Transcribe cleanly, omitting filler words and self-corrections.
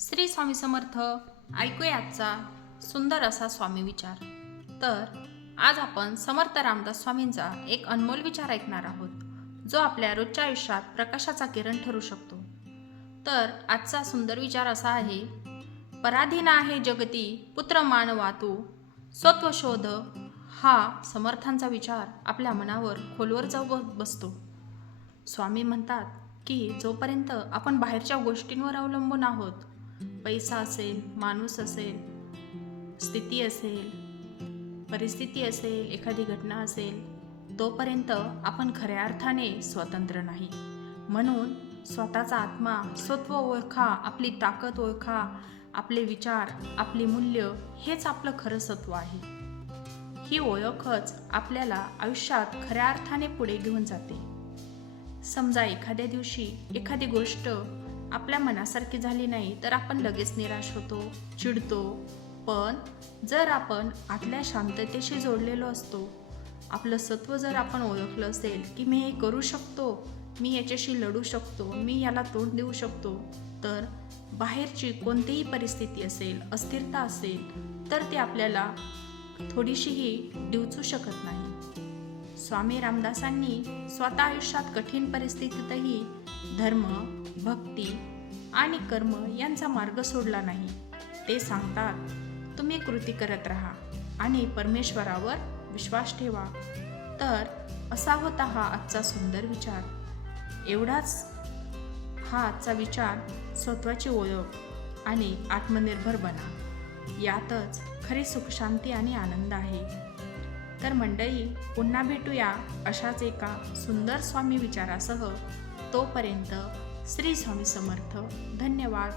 श्री स्वामी समर्थ. ऐकूया आजचा सुंदर असा स्वामी विचार. तर आज आपण समर्थ रामदास स्वामींचा एक अनमोल विचार ऐकणार आहोत, जो आपल्या रोजच्या आयुष्यात प्रकाशाचा किरण ठरू शकतो. तर आजचा सुंदर विचार असा आहे: पराधीन आहे जगती पुत्र मानवा तू, स्वत्व शोध. हा समर्थांचा विचार आपल्या मनावर खोलवर जाऊ बसतो. स्वामी म्हणतात की जोपर्यंत आपण बाहेरच्या गोष्टींवर अवलंबून आहोत, पैसा असेल, माणूस असेल, स्थिती असेल, परिस्थिती असेल, एखादी घटना असेल, तोपर्यंत आपण खऱ्या अर्थाने स्वतंत्र नाही. म्हणून स्वतःचा आत्मा, स्वत्व ओळखा, आपली ताकद ओळखा, आपले विचार, आपली मूल्य हेच आपलं खरं सत्व आहे. ही ओळखच आपल्याला आयुष्यात खऱ्या अर्थाने पुढे घेऊन जाते. समजा एखाद्या दिवशी एखादी गोष्ट आपल्या मनासारखी झाली नाही तर आपण लगेच निराश होतो, चिडतो. पण जर आपण आतल्या शांततेशी जोडलेलो असतो, आपलं सत्व जर आपण ओळखलं असेल की मी हे करू शकतो, मी याच्याशी लढू शकतो, मी याला तोंड देऊ शकतो, तर बाहेरची कोणतीही परिस्थिती असेल, अस्थिरता असेल, तर ती आपल्याला थोडीशीही डिवचू शकत नाही. स्वामी रामदासांनी स्वतः आयुष्यात कठीण परिस्थितीतही धर्म, भक्ती आणि कर्म यांचा मार्ग सोडला नाही. ते सांगतात, तुम्ही कृती करत राहा आणि परमेश्वरावर विश्वास ठेवा. तर असा होता हा आजचा सुंदर विचार. एवढाच हा आजचा विचार. स्वत्वाची ओळख आणि आत्मनिर्भर बना, यातच खरी सुखशांती आणि आनंद आहे. तर मंडळी, पुन्हा भेटूया अशाच एका सुंदर स्वामी विचारासह. तोपर्यंत श्री स्वामी समर्थ. धन्यवाद.